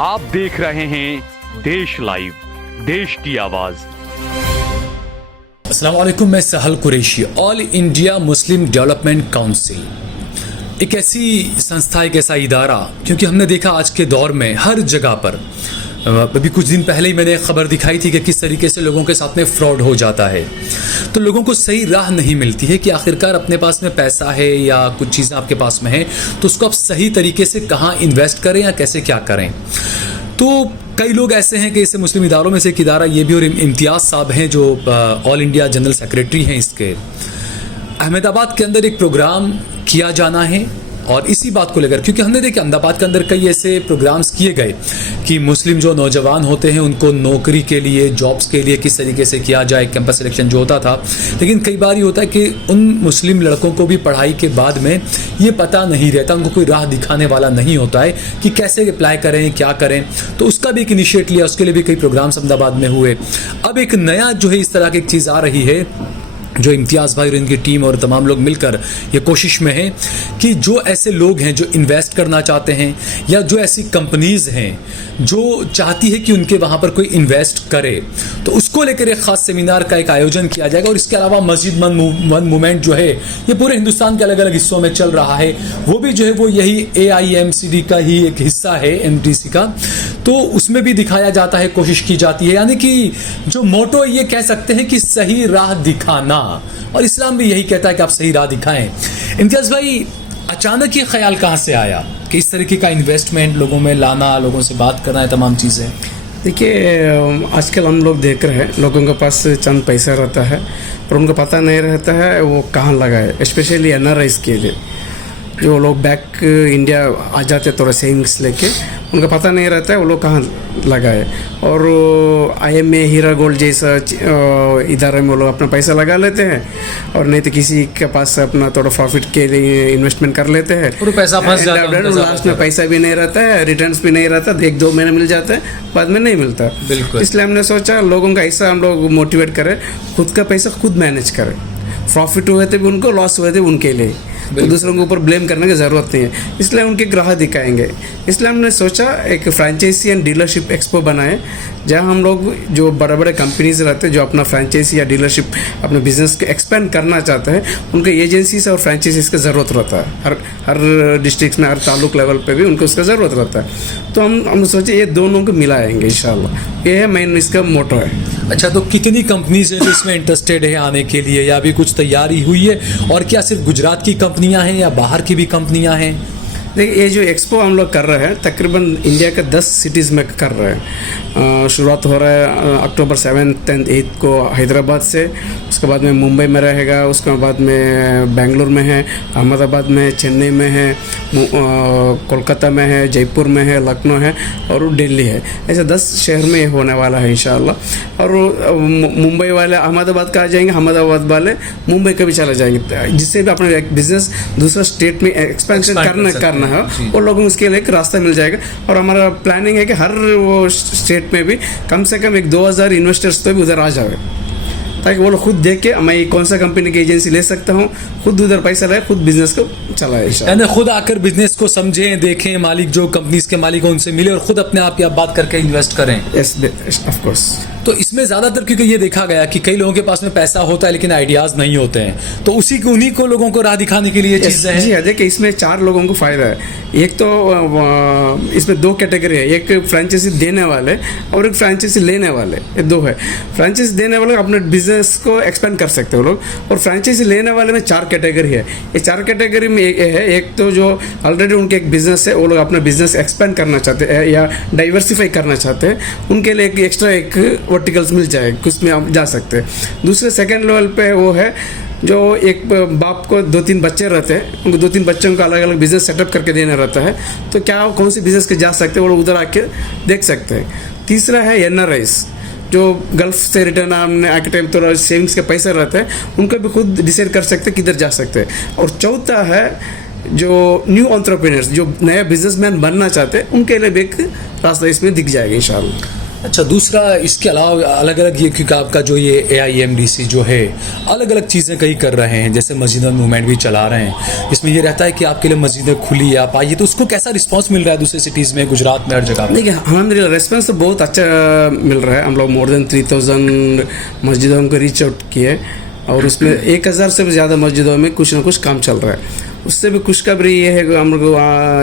आप देख रहे हैं देश लाइव, देश की आवाज। अस्सलाम वालेकुम, मैं Sahal Qureshi. All India Muslim development council एक ऐसी संस्था, एक ऐसा इदारा, क्योंकि हमने देखा आज के दौर में हर जगह पर, अभी कुछ दिन पहले ही मैंने खबर दिखाई थी कि किस तरीके से लोगों के साथ में फ्रॉड हो जाता है। तो लोगों को सही राह नहीं मिलती है कि आखिरकार अपने पास में पैसा है या कुछ चीज़ें आपके पास में है तो उसको आप सही तरीके से कहाँ इन्वेस्ट करें या कैसे क्या करें। तो कई लोग ऐसे हैं कि इसे मुस्लिम इदारों में से एक इदारा ये भी, और इम्तियाज़ साहब हैं जो ऑल इंडिया जनरल सेक्रेटरी हैं इसके। अहमदाबाद के अंदर एक प्रोग्राम किया जाना है और इसी बात को लेकर, क्योंकि हमने देखा अहमदाबाद के अंदर कई ऐसे प्रोग्राम्स किए गए कि मुस्लिम जो नौजवान होते हैं उनको नौकरी के लिए, जॉब्स के लिए किस तरीके से किया जाए, कैंपस सिलेक्शन जो होता था। लेकिन कई बार ये होता है कि उन मुस्लिम लड़कों को भी पढ़ाई के बाद में ये पता नहीं रहता, उनको कोई राह दिखाने वाला नहीं होता है कि कैसे अप्लाई करें, क्या करें। तो उसका भी एक इनिशिएट लिया, उसके लिए भी कई प्रोग्राम्स अहमदाबाद में हुए। अब एक नया जो है इस तरह की एक चीज़ आ रही है, जो इम्तियाज़ भाई और इनकी टीम और तमाम लोग मिलकर ये कोशिश में हैं कि जो ऐसे लोग हैं जो इन्वेस्ट करना चाहते हैं या जो ऐसी कंपनीज़ हैं जो चाहती है कि उनके वहाँ पर कोई इन्वेस्ट करे, तो उसको लेकर एक ख़ास सेमिनार का एक आयोजन किया जाएगा। और इसके अलावा मस्जिद वन मूवमेंट जो है ये पूरे हिंदुस्तान के अलग अलग हिस्सों में चल रहा है, वो भी जो है वो यही AIMCD का ही एक हिस्सा है, MDC का। तो उसमें भी दिखाया जाता है, कोशिश की जाती है, यानी कि जो मोटो ये कह सकते हैं कि सही राह दिखाना, और इस्लाम भी यही कहता है कि आप सही राह दिखाएं। इम्तियाज़ भाई, अचानक ये ख्याल कहाँ से आया कि इस तरीके का इन्वेस्टमेंट लोगों में लाना, लोगों से बात करना है, तमाम चीज़ें? देखिए, आजकल हम लोग देख रहे हैं लोगों के पास चंद पैसा रहता है पर उनको पता नहीं रहता है वो कहाँ लगाए। स्पेशली NRIs के लिए जो लोग बैक इंडिया आ जाते थोड़ा सेविंग्स लेके, उनका पता नहीं रहता है वो लोग कहाँ लगाए। और IMA, हीरा गोल्ड जैसा इदारे में वो लोग अपना पैसा लगा लेते हैं, और नहीं तो किसी के पास अपना थोड़ा प्रॉफिट के लिए इन्वेस्टमेंट कर लेते हैं। और पैसा फंस जाता है, लास्ट में पैसा भी नहीं रहता है, रिटर्न्स भी नहीं रहता, 1-2 महीने मिल जाता है, बाद में नहीं मिलता। बिल्कुल। इसलिए हमने सोचा लोगों का ऐसा हम लोग मोटिवेट करें, खुद का पैसा खुद मैनेज करें। प्रॉफिट हुए थे भी उनको, लॉस हुए थे उनके लिए, तो दूसरों के ऊपर ब्लेम करने की ज़रूरत नहीं है। इसलिए उनके ग्राहक दिखाएंगे। इसलिए हमने सोचा एक फ्रेंचाइजी एंड डीलरशिप एक्सपो बनाए, जहां हम लोग जो बड़े बड़े कंपनीज रहते हैं जो अपना फ्रेंचाइजी या डीलरशिप अपने बिजनेस को एक्सपेंड करना चाहते हैं, उनके एजेंसीज और फ्रेंचाइजीज की ज़रूरत रहता है। हर डिस्ट्रिक्ट में, हर ताल्लुक लेवल पे भी उनको उसका ज़रूरत रहता है। तो हम सोचे ये दोनों को मिलाएंगे इंशाल्लाह। ये है मेन इसका मोटो है। अच्छा, तो कितनी कंपनीज हैं जो इसमें इंटरेस्टेड है आने के लिए, या अभी कुछ तैयारी हुई है? और क्या सिर्फ गुजरात की कंपनियां हैं या बाहर की भी कंपनियां हैं? देखिए, ये जो एक्सपो हम लोग कर रहे हैं तकरीबन इंडिया के 10 सिटीज़ में कर रहे हैं। शुरुआत हो रहा है अक्टूबर 7 और 8 को हैदराबाद से, उसके बाद में मुंबई में रहेगा, उसके बाद में बेंगलुरु में है, अहमदाबाद में, चेन्नई में है, कोलकाता में है, जयपुर में है, लखनऊ है और दिल्ली है। ऐसे 10 शहर में होने वाला है इंशाल्लाह। और मुंबई वाले अहमदाबाद का आ जाएंगे, अहमदाबाद वाले मुंबई का भी चले जाएंगे, जिससे भी अपना बिजनेस दूसरा स्टेट में एक्सपेंशन करना है, वो लोगों को उसके लिए एक रास्ता मिल जाएगा। और हमारा प्लानिंग है कि हर वो स्टेट में भी कम से कम एक 2000 इन्वेस्टर्स तो भी उधर आ जाए, ताकि वो लोग खुद देख के मैं कौन सा कंपनी की एजेंसी ले सकता हूँ, खुद उधर पैसा लाए, खुद बिजनेस को चलाए, यानी खुद आकर बिजनेस को समझें, देखें, मालिक जो कंपनीज के मालिक हैं उनसे मिले और खुद अपने आप या बात करके इन्वेस्ट करें। Yes, of course. तो इसमें ज़्यादातर क्योंकि ये देखा गया कि कई लोगों के पास में पैसा होता है लेकिन आइडियाज़ नहीं होते हैं, तो उन्हीं को लोगों को राह दिखाने के लिए चीज़ें हैं। जी हाँ, देखिए इसमें 4 लोगों को फ़ायदा है। एक तो इसमें 2 कैटेगरी है, एक फ्रेंचाइजी देने वाले और एक फ्रेंचाइजी लेने वाले, ये 2 है। फ्रेंचाइजी देने वाले अपने बिजनेस को एक्सपेंड कर सकते हो लोग, और फ्रेंचाइजी लेने वाले में 4 कैटेगरी है। ये 4 कैटेगरी में है, एक तो जो ऑलरेडी उनके एक बिजनेस है, वो लोग अपना बिजनेस एक्सपेंड करना चाहते हैं या डाइवर्सिफाई करना चाहते हैं, उनके लिए एक एक्स्ट्रा एक वर्टिकल्स मिल जाएगा, उसमें आप जा सकते हैं। दूसरे सेकेंड लेवल पे वो है जो एक बाप को 2-3 बच्चे रहते हैं, उनको 2-3 बच्चों का अलग अलग बिजनेस सेटअप करके देना रहता है, तो क्या कौन सी बिजनेस के जा सकते हैं वो लोग उधर आके देख सकते हैं। तीसरा है NRIs, जो गल्फ से रिटर्न आके टाइम थोड़ा सेविंग्स के पैसे रहते हैं, उनको भी खुद डिसाइड कर सकते हैं किधर जा सकते हैं। और चौथा है जो न्यू एंटरप्रेन्योर्स, जो नया बिजनेसमैन बनना चाहते हैं, उनके लिए भी एक रास्ता इसमें दिख जाएगा इंशाल्लाह। अच्छा, दूसरा इसके अलावा अलग अलग ये, क्योंकि आपका जो ये AIMDC जो है अलग अलग चीज़ें कई कर रहे हैं, जैसे मस्जिद मूवमेंट भी चला रहे हैं, इसमें ये रहता है कि आपके लिए मस्जिदें खुली आप आइए, तो उसको कैसा रिस्पांस मिल रहा है दूसरे सिटीज़ में, गुजरात में, हर जगह पे? देखिए अलहमदिल्ला रेस्पॉन्स तो बहुत अच्छा मिल रहा है। हम लोग मोर देन 3000 मस्जिदों को रीच आउट किए और उसमें 1000 से भी ज़्यादा मस्जिदों में कुछ ना कुछ काम चल रहा है। उससे भी खुशखबरी ये है हम लोग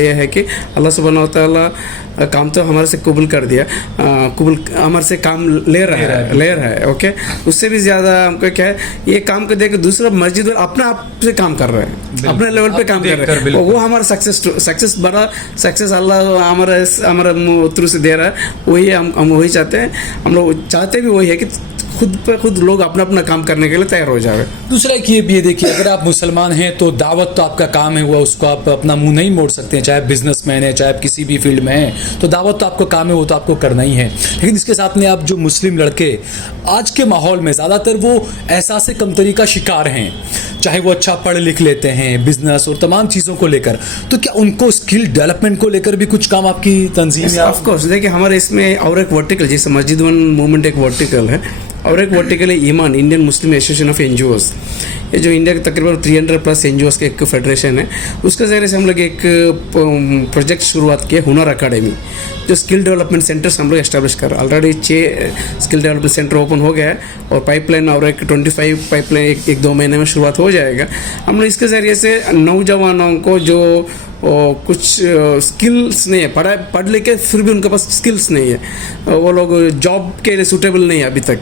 ये है कि अल्लाह सुब्हानहू व तआला काम तो हमारे से कबूल कर दिया, कबूल हमारे से काम ले रहा है। ओके, उससे भी ज़्यादा हमको क्या है, ये काम को देख के दूसरा मस्जिद अपने आप से काम कर रहे हैं, अपने लेवल पे काम कर रहे हैं, वो हमारा सक्सेस बड़ा सक्सेस अल्लाह हमारा थ्रू से दे रहा है। वही हम वही चाहते हैं, हम लोग चाहते भी वही है कि खुद पे खुद लोग अपना अपना काम करने के लिए तैयार हो जाए। दूसरा एक ये भी है, देखिए अगर आप मुसलमान हैं तो दावत तो आपका काम है, हुआ उसको आप अपना मुंह नहीं मोड़ सकते हैं, चाहे आप बिजनेसमैन है, चाहे आप किसी भी फील्ड में हैं, तो दावत तो आपको काम है, वो तो आपको करना ही है। लेकिन इसके साथ में आप जो मुस्लिम लड़के आज के माहौल में ज़्यादातर वो एहसास कमतरी का शिकार हैं, चाहे वो अच्छा पढ़ लिख लेते हैं, बिजनेस और तमाम चीज़ों को लेकर, तो क्या उनको स्किल डेवलपमेंट को लेकर भी कुछ काम आपकी तंजीम है? ऑफ कोर्स, देखिए हमारे इसमें और एक वर्टिकल, जैसे मस्जिद वन मूवमेंट एक वर्टिकल है और एक वर्टिकल है IMAN, Indian Muslim association of NGOs। ये जो इंडिया के तकरीबन 300+ NGOs के एक फेडरेशन है, उसके ज़रिए से हम लोग एक प्रोजेक्ट शुरुआत किया, हुनर अकेडमी, जो स्किल डेवलपमेंट सेंटर्स हम लोग एस्टेब्लिश कर रहे हैं। Already 6 skill development centre open हो गया है और पाइपलाइन और एक 25 पाइपलाइन एक 2 महीने में शुरुआत हो जाएगा। हम लोग इसके ज़रिए से नौजवानों को जो कुछ स्किल्स नहीं है, पढ़ लिख के फिर भी उनके पास स्किल्स नहीं है, वो लोग जॉब के लिए सूटेबल नहीं है अभी तक,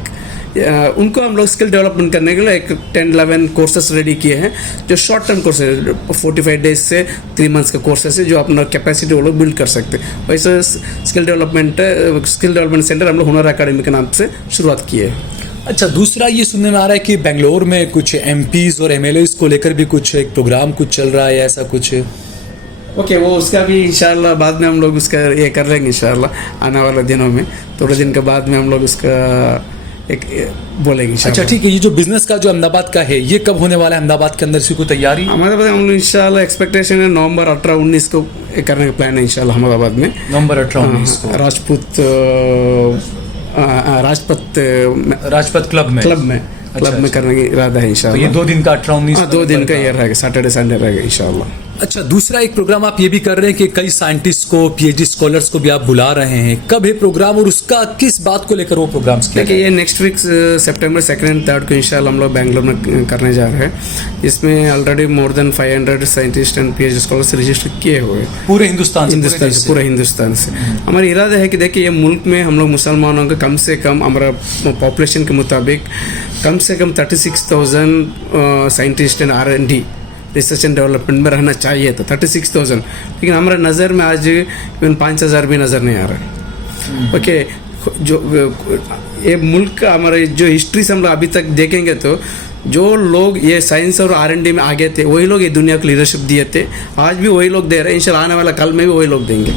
उनको हम लोग स्किल डेवलपमेंट करने के लिए एक 10-11 कोर्सेस रेडी किए हैं, जो शॉर्ट टर्म कोर्स है, 45 डेज से 3 मंथ्स का कोर्सेस है, जो अपना कैपेसिटी वो लोग बिल्ड कर सकते हैं। वैसे स्किल डेवलपमेंट सेंटर हम लोग हुनर अकेडमी के नाम से शुरुआत किए हैं। अच्छा, दूसरा ये सुनने में आ रहा है कि बेंगलोर में कुछ MPs और MLAs को लेकर भी कुछ एक प्रोग्राम कुछ चल रहा है, ऐसा कुछ? ओके, वो उसका भी इंशाल्लाह बाद में हम लोग उसका ये कर लेंगे इंशाल्लाह आने वाले दिनों में, थोड़े दिन के बाद में हम लोग उसका एक बोलेंगे। अच्छा ठीक है, ये जो बिजनेस का जो अहमदाबाद का है, ये कब होने वाला है अहमदाबाद के अंदर, इसकी कोई तैयारी? हमारे पास हम लोग इंशाल्लाह एक्सपेक्टेशन है नवंबर 18-19 को करने का प्लान है इंशाल्लाह अहमदाबाद में। नवंबर 18-19 को राजपथ क्लब में करने की इरादा है इंशाल्लाह। तो ये 2 दिन का 18-19 2 दिन का ये रहेगा, सैटरडे संडे रहेगा इंशाल्लाह। अच्छा, दूसरा एक प्रोग्राम आप ये भी कर रहे हैं कि कई साइंटिस्ट को, PhD स्कॉलर्स को भी आप बुला रहे हैं, कब है प्रोग्राम और उसका किस बात को लेकर वो प्रोग्राम्स किया? देखिए ये नेक्स्ट वीक सितंबर 2 और 3 को इंशाल्लाह हम लोग बेंगलोर में करने जा रहे हैं। इसमें already more than 500 scientist and PhD scholars register किए हुए हैं पूरे हिंदुस्तान से। हमारा इरादा है कि देखिए ये मुल्क में हम लोग मुसलमानों का कम से कम हमारा पॉपुलेशन के मुताबिक कम से कम 36,000 scientist and R&D research and development में रहना चाहिए था, 36,000, लेकिन हमारे नज़र में आज इवन 5,000 भी नज़र नहीं आ रहा। ओके, जो ये मुल्क का हमारे जो हिस्ट्री से हम लोग अभी तक देखेंगे तो जो लोग ये साइंस और R&D में आगे थे, वही लोग ये दुनिया को लीडरशिप दिए थे, आज भी वही लोग दे रहे हैं, इंशाल्लाह आने वाला कल में भी वही लोग देंगे।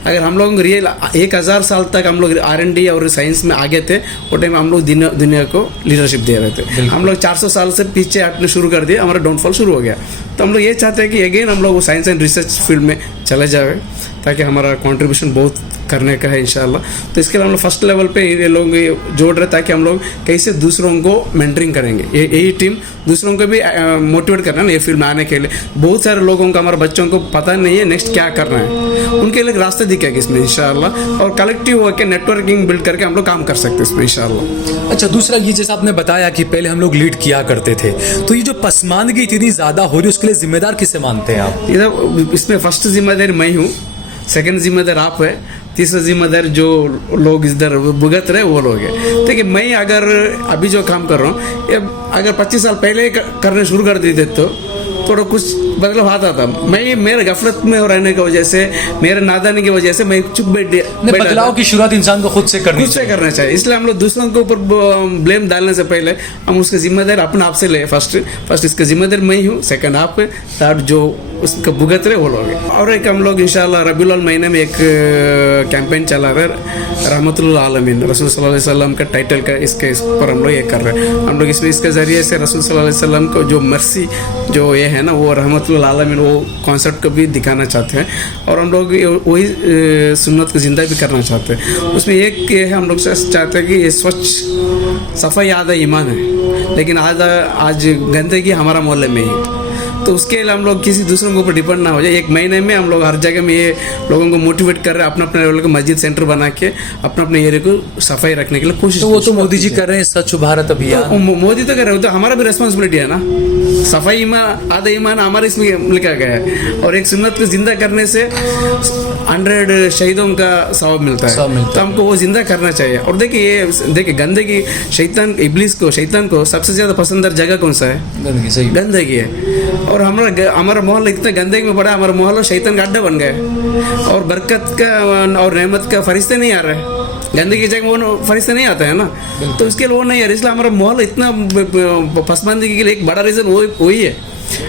अगर हम लोग रियल 1000 साल तक हम लोग R&D और साइंस में आगे थे, वो टाइम हम लोग दुनिया को लीडरशिप दे रहे थे। हम लोग 400 साल से पीछे हटने शुरू कर दिए, हमारा डाउनफॉल शुरू हो गया। तो हम लोग ये चाहते हैं कि अगेन हम लोग वो साइंस एंड रिसर्च फील्ड में चले जाए, ताकि हमारा कंट्रीब्यूशन बहुत करने का है इंशाल्लाह। तो इसके लिए हम लोग फर्स्ट लेवल पे ये लोग जोड़ रहे, ताकि हम लोग कैसे दूसरों को मेंटरिंग करेंगे। यही टीम दूसरों को भी मोटिवेट करना है ये फील्ड में आने के लिए। बहुत सारे लोगों को, हमारे बच्चों को पता नहीं है नेक्स्ट क्या करना है, उनके लिए रास्ते दिखेगा इसमें इंशाल्लाह, और कलेक्टिव होकर नेटवर्किंग बिल्ड करके हम लोग काम कर सकते हैं इसमें इंशाल्लाह। अच्छा, दूसरा ये जैसा आपने बताया कि पहले हम लोग लीड किया करते थे, तो ये जो पसमानदगी इतनी ज़्यादा हो रही है, उसके लिए जिम्मेदार किसे मानते हैं आप? इधर इसमें फर्स्ट जिम्मेदारी मैं हूँ, सेकंड जिम्मेदार आप है, तीसरा जिम्मेदार जो लोग इधर भुगत रहे वो लोग है। देखिए मैं अगर अभी जो काम कर रहा हूँ, अगर 25 साल पहले करने शुरू कर देते तो थोड़ा कुछ बदलाव आता था। मैं मेरे गफलत में रहने की वजह से, मेरे नादानी की वजह से मैं चुप बैठ गया। बदलाव की शुरुआत इंसान को खुद से करना चाहिए। इसलिए हम लोग दूसरों के ऊपर ब्लेम डालने से पहले हम उसके जिम्मेदार अपने आप से ले। फर्स्ट इसका जिम्मेदार मैं हूँ, सेकंड आप है, थर्ड जो उसका भुगत रहे वो लोग। और एक हम लोग इंशाल्लाह रबीउल अव्वल महीने में एक कैंपेन चला रहे रहमतुल आलमीन रसूल सल्लल्लाहु अलैहि वसल्लम का टाइटल का इसके इस पर हम लोग ये कर रहे हैं। हम लोग इसमें इसके ज़रिए से रसूल सल्लल्लाहु अलैहि वसल्लम को जो मर्सी जो ये है ना वो रहमतुल आलमीन वो कॉन्सेप्ट को भी दिखाना चाहते हैं और हम लोग वही सुन्नत को ज़िंदा भी करना चाहते हैं। उसमें एक ये है हम लोग चाहते हैं कि ये स्वच्छ सफाई आधा ईमान है, लेकिन आज गंदगी हमारा मोहल्ले में ही, तो उसके लिए हम लोग किसी दूसरों के ऊपर डिपेंड ना हो जाए। एक महीने में हम लोग हर जगह में ये लोगों को मोटिवेट कर रहे हैं, अपना अपने लेवल का मस्जिद सेंटर बना के अपने अपने एरिया को सफाई रखने के लिए कोशिश। तो वो तो मोदी जी कर रहे हैं स्वच्छ भारत अभियान, तो मोदी तो कर रहे हो, तो हमारा भी रिस्पॉन्सिबिलिटी है ना। सफाई ईमान आधा ईमान हमारे इसमें लिखा गया है और एक सुन्नत को जिंदा करने से 100 शहीदों का सवाब मिलता है, तो हमको वो जिंदा करना चाहिए। और देखिए गंदगी शैतान को सबसे ज्यादा पसंद जगह कौन सा है? गंदगी है। और हमारा मोहल्ला इतना गंदगी में पड़ा, हमारा मोहल्ला शैतान का अड्डा बन गया और बरकत का और रहमत का फरिश्ते नहीं आ रहे, गंदगी की जगह वो फरिश्ते नहीं आता है ना, तो इसके लिए वो नहीं आ रहा। इसलिए हमारा मोहल्ला इतना पसमानदगी के लिए एक बड़ा रीज़न वही है।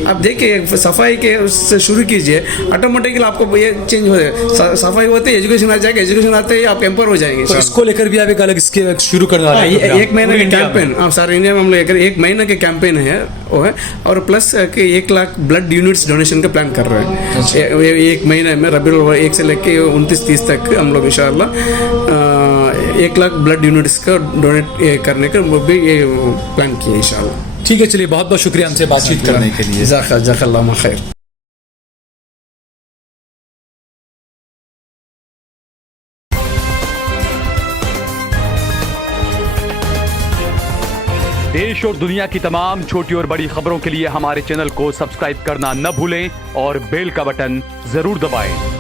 आप देखिए सफाई के उससे शुरू कीजिए, ऑटोमेटिकली आपको ये चेंज हो जाए। सफाई होते एजुकेशन आ जाएगा, एजुकेशन आते ही आप एम्पावर हो जाएंगे। तो इसको लेकर भी आप एक अलग इसके शुरू करने वाले हैं? एक महीने का कैंपेन सारे इंडिया में हम लोग एक महीने के कैंपेन है वो है, और प्लस कि 1 लाख ब्लड यूनिट्स डोनेशन का प्लान कर रहे हैं। एक महीने में रबीउल अव्वल 1 से लेके 29-30 तक हम लोग इंशाल्लाह 1 लाख ब्लड यूनिट्स का डोनेट करने का वो भी ये प्लान किया इंशाल्लाह। ठीक है, चलिए बहुत बहुत शुक्रिया हमसे बातचीत करने के लिए। जज़ाकल्लाह खैर। देश और दुनिया की तमाम छोटी और बड़ी खबरों के लिए हमारे चैनल को सब्सक्राइब करना न भूलें और बेल का बटन जरूर दबाएं।